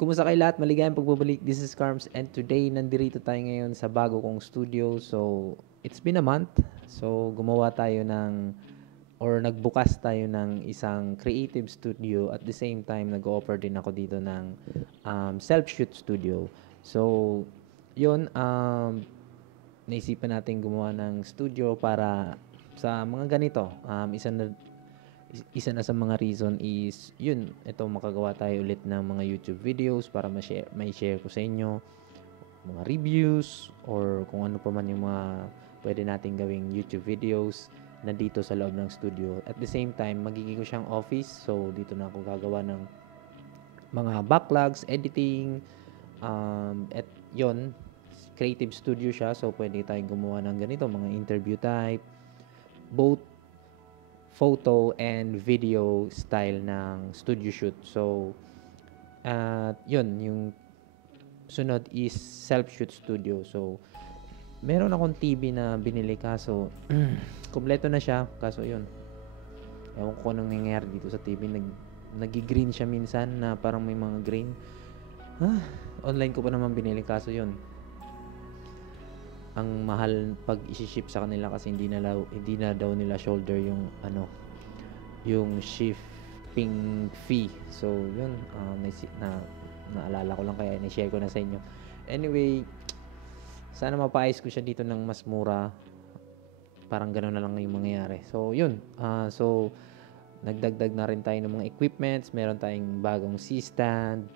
Kumusta kayo lahat? Maligayang pagbabalik. This is Carms and today nandito tayo ngayon sa bago kong studio. So, it's been a month. So, gumawa tayo ng or nagbukas tayo ng isang creative studio. At the same time, nag-offer din ako dito ng self-shoot studio. So, yun, naisipan natin gumawa ng studio para sa mga ganito. Isa na sa mga reason is, yun, ito makagawa tayo ulit ng mga YouTube videos para may share ko sa inyo, mga reviews, or kung ano pa man yung mga pwede natin gawing YouTube videos na dito sa loob ng studio. At the same time, magiging ko siyang office. So, dito na ako gagawa ng mga backlogs, editing, at yun, creative studio siya. So, pwede tayong gumawa ng ganito, mga interview type, both photo and video style ng studio shoot. So, yun, yung sunod is self-shoot studio. So, meron akong TV na binili kaso, kompleto na siya. Kaso yun, ewan ko nang nangyayari dito sa TV. Nag-green siya minsan na parang may mga green. Online ko pa naman binili kaso yun. Ang mahal pag i-ship sa kanila kasi hindi na daw nila shoulder yung shipping fee. So yun, naalala ko lang kaya ni-share ko na sa inyo. Anyway, sana mapaayos ko siya dito ng mas mura. Parang gano'n na lang yung mangyayari. So yun, so nagdagdag na rin tayo ng mga equipments. Meron tayong bagong C-stand,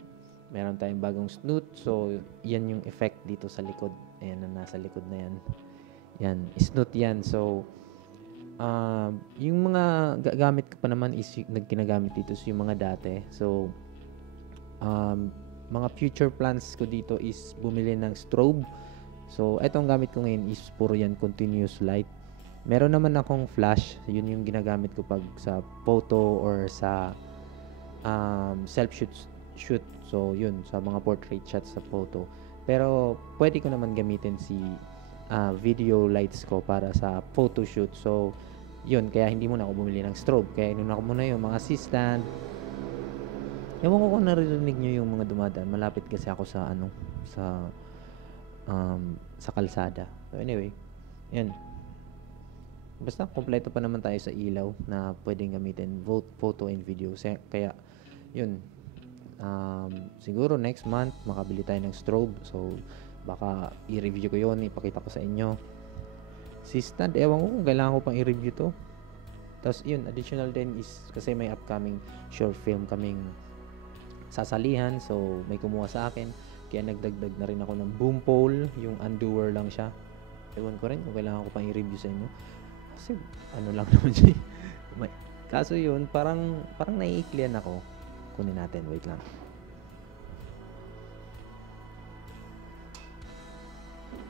meron tayong bagong snoot. So yan yung effect dito sa likod. Ayan na nasa likod na yan. Yan, snoot yan. So, yung mga gamit ko pa naman is ginagamit dito so yung mga dati. So, mga future plans ko dito is bumili ng strobe. So, etong gamit ko ngayon is puro yan continuous light. Meron naman akong flash. Yun yung ginagamit ko pag sa photo or sa self-shoot. So, yun, sa mga portrait shots sa photo. Pero, pwede ko naman gamitin si video lights ko para sa photo shoot. So, yun, kaya hindi muna ako bumili ng strobe. Kaya inuna ko muna yung mga C-stand. Ewan ko kung naririnig nyo yung mga dumadaan. Malapit kasi ako sa, sa kalsada. So, anyway, yan. Basta, kompleto pa naman tayo sa ilaw na pwedeng gamitin both photo and video. Kaya, yun, siguro next month makabili tayo ng strobe. So baka i-review ko yun, ipakita ko sa inyo. Si stand, ewan ko kung kailangan ko pang i-review to. Tapos yun, additional din is kasi may upcoming short film kaming sasalihan. So may kumuha sa akin, kaya nagdagdag na rin ako ng boom pole. Yung undoer lang siya. Ewan ko rin kung kailangan ko pang i-review sa inyo kasi ano lang naman siya. Kaso yun, parang naiiklian ako. Kunin natin, wait lang.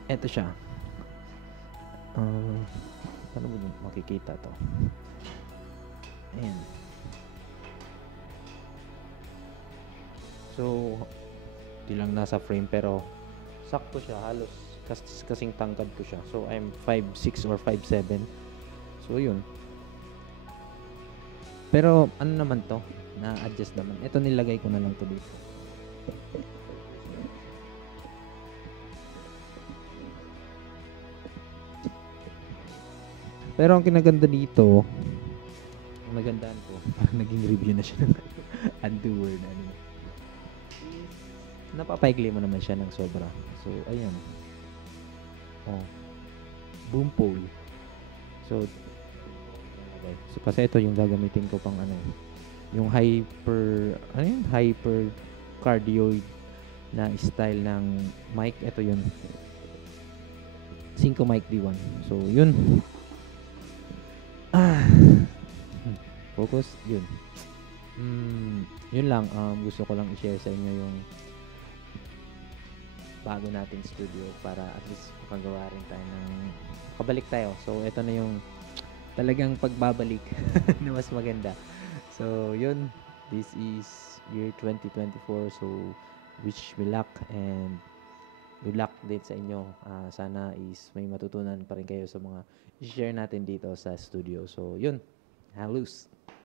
Eto siya. Paano mo makikita to? Ayan. So, di lang nasa frame pero sakto siya. Halos kasing tangkad ko siya. So, I'm 5'6 or 5'7. So, yun. Pero, ano naman to? Na-adjust naman. Ito nilagay ko na lang to dito. Pero ang kinaganda dito, ang nagandaan ko, naging review na siya ng undoer na ano. Napapaigli mo naman siya ng sobra. So, ayan. Oh. Boom pole. So, kasi ito yung gagamitin ko pang ano, yung hyper cardioid na style ng mic. Ito yun, Synco Mic D1. So yun, focus, yun. Yun lang, gusto ko lang i-share sa inyo yung bago nating studio para at least makagawa rin tayo ng kabalik tayo. So ito na yung talagang pagbabalik na mas maganda. So, yun. This is year 2024. So, wish me luck and good luck din sa inyo. Sana is may matutunan pa rin kayo sa mga i-share natin dito sa studio. So, yun. Hang loose.